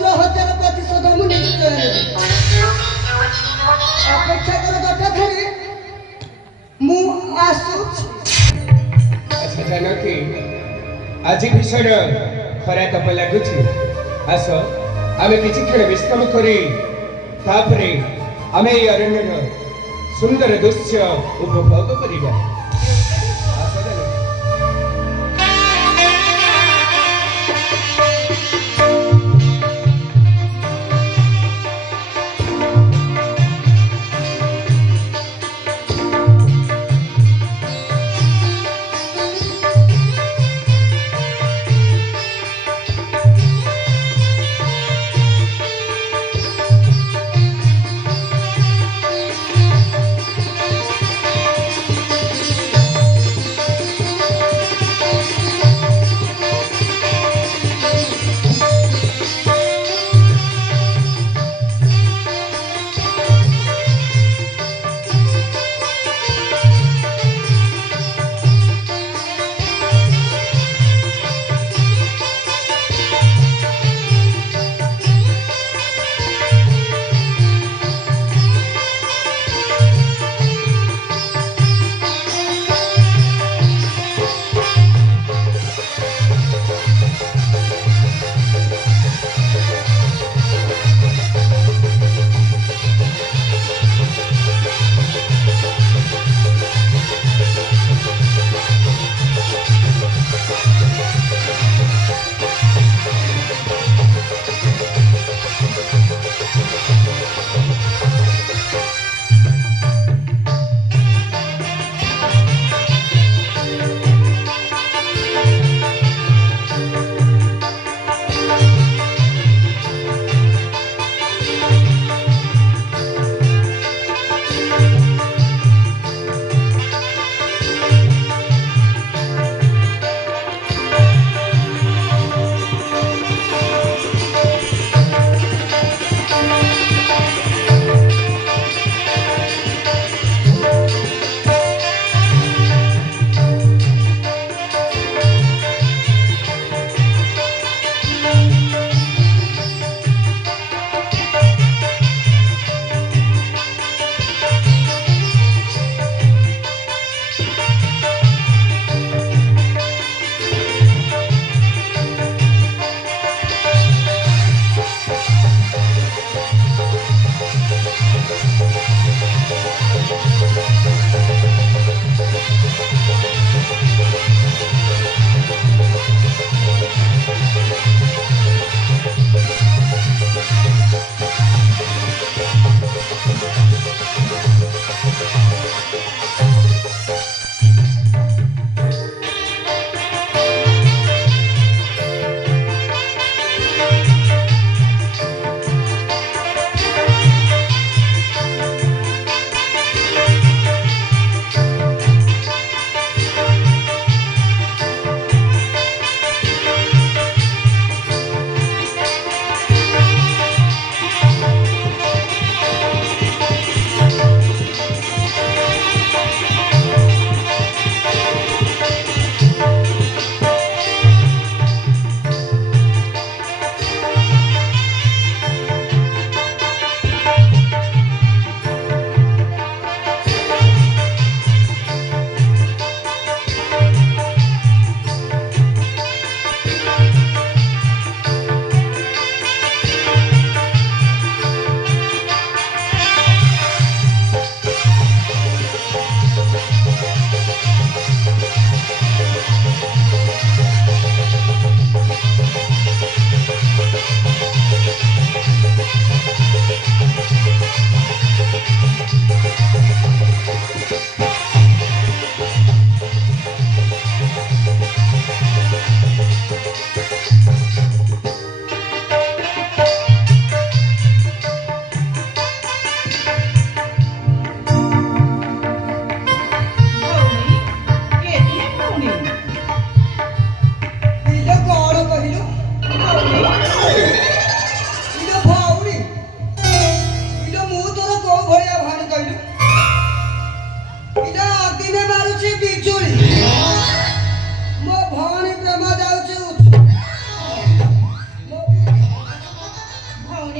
ପୁତ୍ରହତ୍ୟାର ପ୍ରତିଶୋଧ ମୁଁ ନିଶ୍ଚୟ ନେବି। ଅପେକ୍ଷା କର ଜଟାଧାରୀ, ମୁଁ ଆସୁଛି। ଆଚ୍ଛା ଜାନକୀ, ଆଜି ଭୀଷଣ ଖରା ତପ ଲାଗୁଛି। ଆସ ଆମେ କିଛି କ୍ଷଣ ବିଶ୍ରାମ କରି ତାପରେ ଆମେ ଏହି ଅରଣ୍ୟର ସୁନ୍ଦର ଦୃଶ୍ୟ ଉପଭୋଗ କରିବା। ଆସ ଜାନକୀ।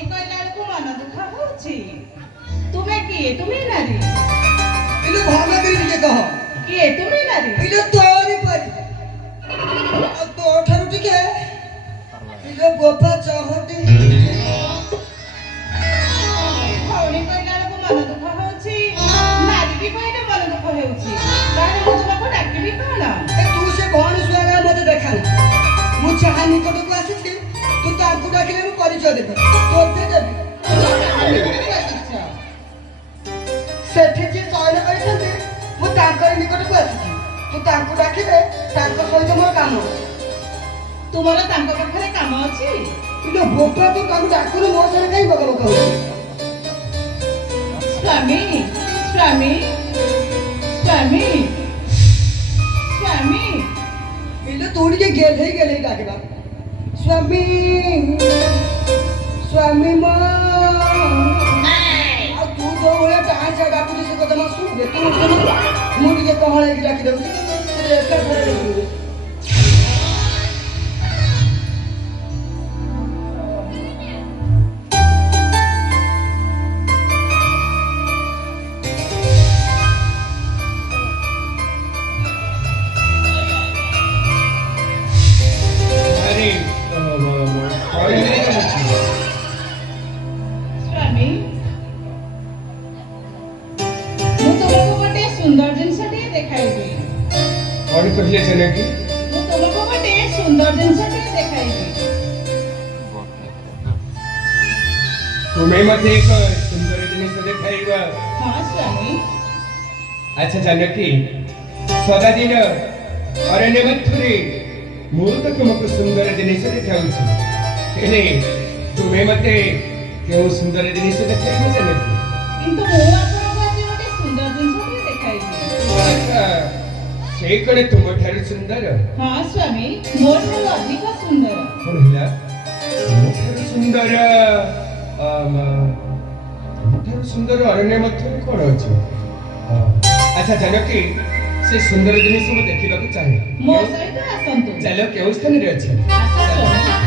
ଭଉଣୀ କହିଲା ବେଳକୁ ମନ ଦୁଃଖ ହଉଛି। ତୁମେ କିଏ? ତୁମେ ନାରୀ? ଇଲୋ ଭଲ କରି ଟିକେ କହ। କିଏ ତୁମେ ନାରୀ? ଇଲୋ ତୋରି ପରି। ଆଉ ତୋ ଠାରୁ ଟିକେ ଇଲୋ ବୋପା ଚହଟି। ଭଉଣୀ କହିଲା ବେଳକୁ ମନ ଦୁଃଖ ହଉଛି। ନାରୀ ବି କହିଲେ ମନ ଦୁଃଖ ହେଉଛି। ତାହେଲେ ମୁଁ ତୁମକୁ ଡାକିବି କଣ? ଏ ତୁ ସେ ଭଉଣୀ ଶୁଆଗା ମତେ ଦେଖାନା। ମୁଁ ଯାହା ନିକଟକୁ ଆସିଛି ତୁ ତାଙ୍କୁ ଡାକିଲେ ମୁଁ ପରିଚୟ ଦେବି। ତୋତେ ଦେବି। ଆସିଛ? ସେଠି ଯିଏ ଚୟନ କରିଛନ୍ତି ମୁଁ ତାଙ୍କରି ନିକଟକୁ ଆସିଛି। ତୁ ତାଙ୍କୁ ଡାକିଲେ ତାଙ୍କ ସହିତ ମୋର କାମ ଅଛି। ତୁମର ତାଙ୍କ ପାଖରେ କାମ ଅଛି? ଇଲୋ ବୋପା ତୁ ତାଙ୍କୁ ଡାକୁନୁ ମୋ ସାଙ୍ଗେ କାହିଁ ବକ ବକ ହଉଛୁ? ସ୍ୱାମୀ ସ୍ୱାମୀ ସ୍ୱାମୀ ସ୍ୱାମୀ। ଇଲୋ ତୁ ଟିକେ ଗେଲେଇ ଗେଲେଇ ଡାକିବା। ସ୍ୱାମୀ ସ୍ୱାମୀ ମୋ। ଆଉ ତୁ ଯୋଉ ଭଳିଆ ଟାଁଚା ଡାକୁଛୁ ସେ କଥା ମୁଁ ଶୁଣେ। ତୁ ମୁଁ ଟିକେ କହଳେଇକି ଡାକି ଦେଉଛି। ତୁ ଏକା ଥରେ ଡାକିବୁ। ଆରେ କଣ ହେଇଛି? ସ୍ୱାମୀ ମୁଁ ତୁମକୁ ଗୋଟେ ସୁନ୍ଦର ଜିନିଷଟିଏ ଦେଖାଇବି। କଣ କହିଲେ ଜାନକୀ? ମୁଁ ତୁମକୁ ଗୋଟେ ସୁନ୍ଦର ଜିନିଷଟିଏ ଦେଖାଇବି। ତୁମେ ମତେ ଏକ ସୁନ୍ଦର ଜିନିଷ ଦେଖାଇବ। ହଁ ସ୍ୱାମୀ। ଆଚ୍ଛା ଜାନକୀ, ସଦାଦିନ ଅରଣ୍ୟ ମଧ୍ୟରେ ମୁଁ ତ ତୁମକୁ ସୁନ୍ଦର ଜିନିଷ ଦେଖାଉଛି, ହେଲେ ତୁମେ ମତେ କେଉଁ ସୁନ୍ଦର ଜିନିଷ ଦେଖାଇବ ଜାନକୀ? କିନ୍ତୁ ମୁଁ ଆପଣଙ୍କୁ ଆଜି ଗୋଟେ ସୁନ୍ଦର ଜିନିଷଟିଏ ଦେଖାଇବି। ଆଚ୍ଛା, ସେଇ କଣ ତୁମଠାରୁ ସୁନ୍ଦର? ହଁ ସ୍ୱାମୀ, ମୋ ଠାରୁ ଅଧିକ ସୁନ୍ଦର। କଣ ହେଲା? ତୁମଠାରୁ ସୁନ୍ଦର? ତୁମଠାରୁ ସୁନ୍ଦର ଅରଣ୍ୟ ମଧ୍ୟରେ କଣ ଅଛି? ଆଚ୍ଛା ଜାନକୀ, ସେ ସୁନ୍ଦର ଜିନିଷ ମୁଁ ଦେଖିବାକୁ ଚାହେଁ। ମୋ ସହିତ ଆସନ୍ତୁ। ଚାଲ, କେଉଁ ସ୍ଥାନରେ ଅଛି? ଆସ ସ୍ୱାମୀ।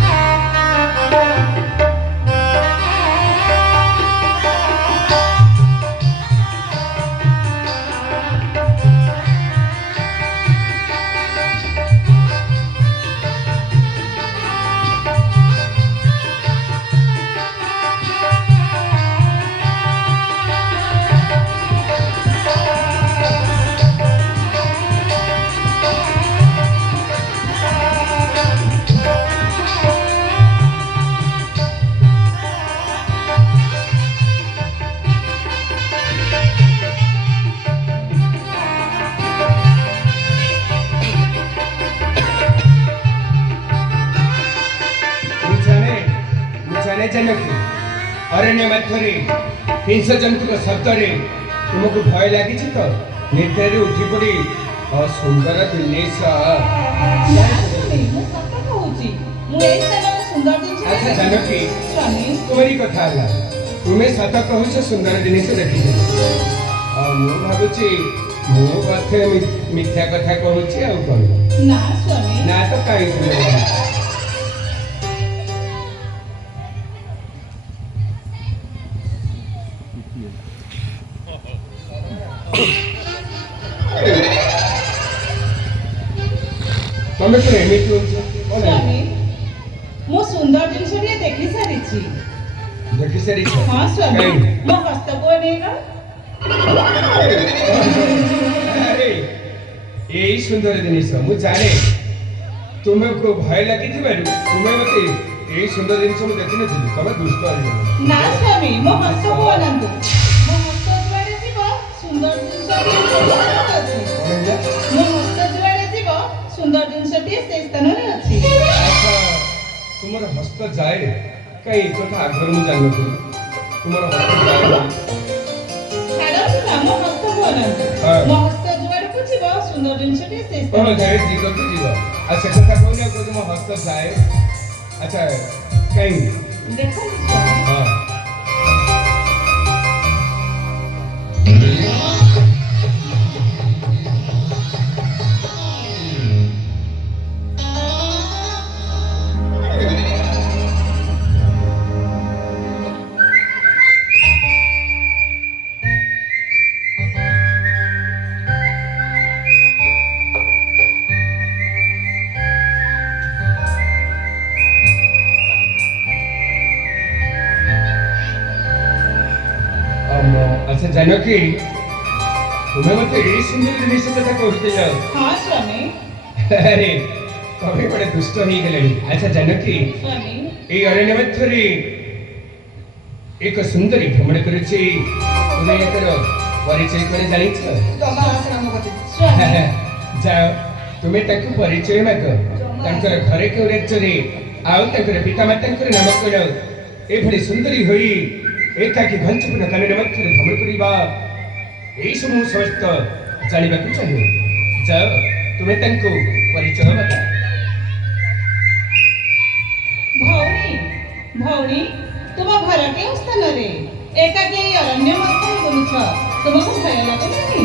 ଜାନକୀ, ଅରଣ୍ୟ ମଧ୍ୟରେ ହିଂସ ଜନ୍ତୁଙ୍କ ଶବ୍ଦରେ ତୁମକୁ ଭୟ ଲାଗିଛି ତ? ନିଦ୍ରାରେ ଉଠି ପଡ଼ି ସୁନ୍ଦର ଜିନିଷ। ନା ସ୍ୱାମୀ, ମୁଁ ସତ କହୁଛି। ମୁଁ ଏଇ ସ୍ଥାନରେ ସୁନ୍ଦର ଜିନିଷ ଆଚ୍ଛା ଜାନକୀ, ସ୍ୱାମୀ ତୁମରି କଥା ହେଲା। ତୁମେ ସତ କହୁଛ ସୁନ୍ଦର ଜିନିଷ ଦେଖିଛ। ମୁଁ ଭାବୁଛି ମୁଁ ବୋଧେ ମିଥ୍ୟା କଥା କହୁଛି। ଆଉ କଣ? ନା ସ୍ୱାମୀ। ନା ତ କାହିଁ ସୁନ୍ଦର? ତମେ କଣ ଏମିତି ହଉଛ? ସ୍ୱାମୀ, ମୁଁ ସୁନ୍ଦର ଜିନିଷଟିଏ ଦେଖି ସାରିଛି। ଦେଖି ସାରିଛ? ହଁ ସ୍ୱାମୀ, କାହିଁ? ମୋ ହସ୍ତକୁ ଅନେଇଲ। ଆରେ, ଏଇ ସୁନ୍ଦର ଜିନିଷ ମୁଁ ଜାଣେ। ତୁମକୁ ଭୟ ଲାଗିଥିବାରୁ ତୁମେ ମତେ ଏଇ ସୁନ୍ଦର ଜିନିଷ ମୁଁ ଦେଖିନଥିଲି। ତମେ ଦୁଷ୍ଟ ହେଇଗଲ। ନା ସ୍ୱାମୀ, ମୋ ହସ୍ତକୁ ଅନାନ୍ତୁ। ମୋ ହସ୍ତ ଯୁଆଡ଼େ ଯିବ ସୁନ୍ଦର ଜିନିଷଟିଏ ଅଛି। ମୋ ହସ୍ତ ଯୁଆଡ଼େ ଯିବ ସୁନ୍ଦର ଜିନିଷଟିଏ ସେଇ ସ୍ଥାନରେ ଅଛି। ଆଚ୍ଛା, ତୁମର ହସ୍ତ ଯାଏ? କାହିଁ ଏ କଥା ଆଗରୁ ମୁଁ ଜାଣିନଥିଲି। ତୁମର ହସ୍ତ ଯାଏ ବୋଲି। ଛାଡ଼ନ୍ତୁ ନା, ମୋ ହସ୍ତକୁ ଅନାନ୍ତୁ। ହଁ। ମୋ ହସ୍ତ ଯୁଆଡ଼କୁ ଯିବ ସୁନ୍ଦର ଜିନିଷଟିଏ ସେଇ କଣ ସ୍ଥାନରେ ଯାଏ? ଦିଗକୁ ଯିବ। ଆଉ ସେ କଥା କହୁନି, ଆଉ କହୁଛି ମୋ ହସ୍ତ ଯାଏ। ଆଚ୍ଛା, କାହିଁକି? ଦେଖନ୍ତୁ ସ୍ୱାମୀ, ହଁ। ଆଚ୍ଛା ଜାନକୀ ତୁମେ ମତେ ଏଇ ସୁନ୍ଦର ଜିନିଷ କଥା କହୁଥିଲ ହଁ ସ୍ୱାମୀ ଆରେ ତମେ ଗୋଟେ ଦୁଷ୍ଟ ହେଇଗଲେଣି ଆଚ୍ଛା ଜାନକୀ ସ୍ୱାମୀ এই অরণ্য মধ্যে এক সুন্দরী ভ্রমণ করেছে তুমি এর পরিচয় করে জানিছ ଜମା ଆସେନା ମୋ କତିକି ସ୍ୱାମୀ যাও তুমি তাকে পরিচয় মাগ তাঙ্কর ঘরে কেউ রাজ্যরে আউ তাঙ্কর পিতামাতাঙ্কর নাম কଣ এভাবে সুন্দরী হই একাকি ঘঞ্চপূর্ণ কানন মধ্যে ভ্রমণ করিবা এই সমূহ সমস্ত জানিବାକୁ চাহিও যাও তুমি তাঙ্কু পরিচয় মাগ ଭଉଣୀ ଭଉଣୀ ତୁମ ଘର କେଉଁ ସ୍ଥାନରେ ଏକାକି ଏଇ ଅରଣ୍ୟ ମଧ୍ୟରେ ବୁଲୁଛ ତୁମକୁ ଭୟ ଲାଗୁନାହିଁ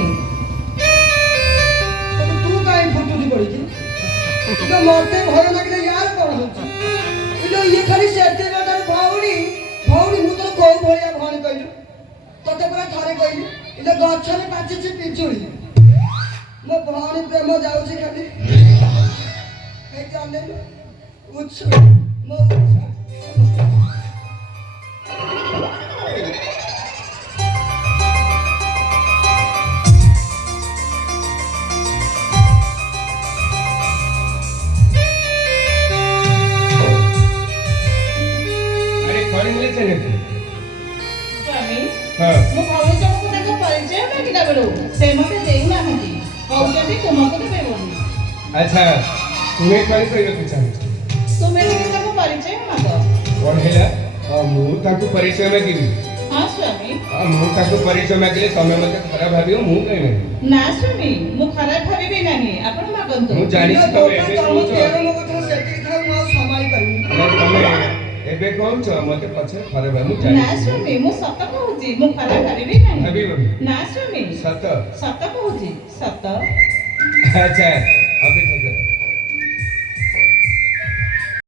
ତୁ କାହିଁ ଫୁଟୁଛି ପଡ଼ିଛି ତ ମତେ ଭୟ ଲାଗିଲେ ୟାର କଣ ହଉଛି ଇଲୋ ଇଏ ଖାଲି ସେତେବେଳେ ଭଉଣୀ ଭଉଣୀ ମୁଁ ତୋର କୋଉ ଭଳିଆ ଭଉଣୀ କହିଲୁ ତତେ ପୁରା ଥରେ କହିଲି ଇଲୋ ଗଛରେ ପାଚିଛି ପିଜୁଳି ମୋ ଭଉଣୀ ପ୍ରେମ ଯାଉଛି ଖାଲି ଏଇ ଜାଣିଲୁ ଉଚ୍ଛ ମୋ আরে ঘরে মিলে জানকী ସ୍ୱାମୀ হ্যাঁ ମୁଁ ଭଉଣୀ ଜଣକୁ ତାଙ୍କ ପରିଚୟ ମାଗିଲା ବେଳୁ ସେ ମୋତେ ଦେଇନାହାନ୍ତି କହୁଛନ୍ତି ତୁମକୁ ଦେବେ ବୋଲି আচ্ছা তুমি কଣ କହିବାକୁ ଚାହୁଁଛ ତୁମେ ଟିକେ ତାଙ୍କ ପରିଚୟ ମାଗ କଣ ହେଲା ମୁଁ ତାଙ୍କୁ ପରିଚୟ ମାଗିବି ହଁ ସ୍ୱାମୀ ମୁଁ ତାଙ୍କୁ ପରିଚୟ ମାଗିଲେ ତମେ ମତେ ଖରାପ ଭାବିବ ମୁଁ କାହିଁ ମାଗିବି ନା ସ୍ୱାମୀ ମୁଁ ଖରାପ ଭାବିବି ନାହିଁ ଆପଣ ମାଗନ୍ତୁ ମୁଁ ଜାଣିଛି ତମେ ଏବେ କହୁଛ ମୋ କଥା ସେତିକି ଥାଉ ମୁଁ ଆଉ ସମ୍ଭାଳି ପାରିବିନି ତମେ ଏବେ କହୁଛ ମତେ ପଛରେ ଖରାପ ଭାବ ମୁଁ ନା ଜାଣିଛି ସ୍ୱାମୀ ମୁଁ ସତ କହୁଛି ମୁଁ ଖରାପ ଭାବିବି ନାହିଁ ଭାବିବନି ନା ସ୍ୱାମୀ ସତ ସତ କହୁଛି ସତ ଆଚ୍ଛା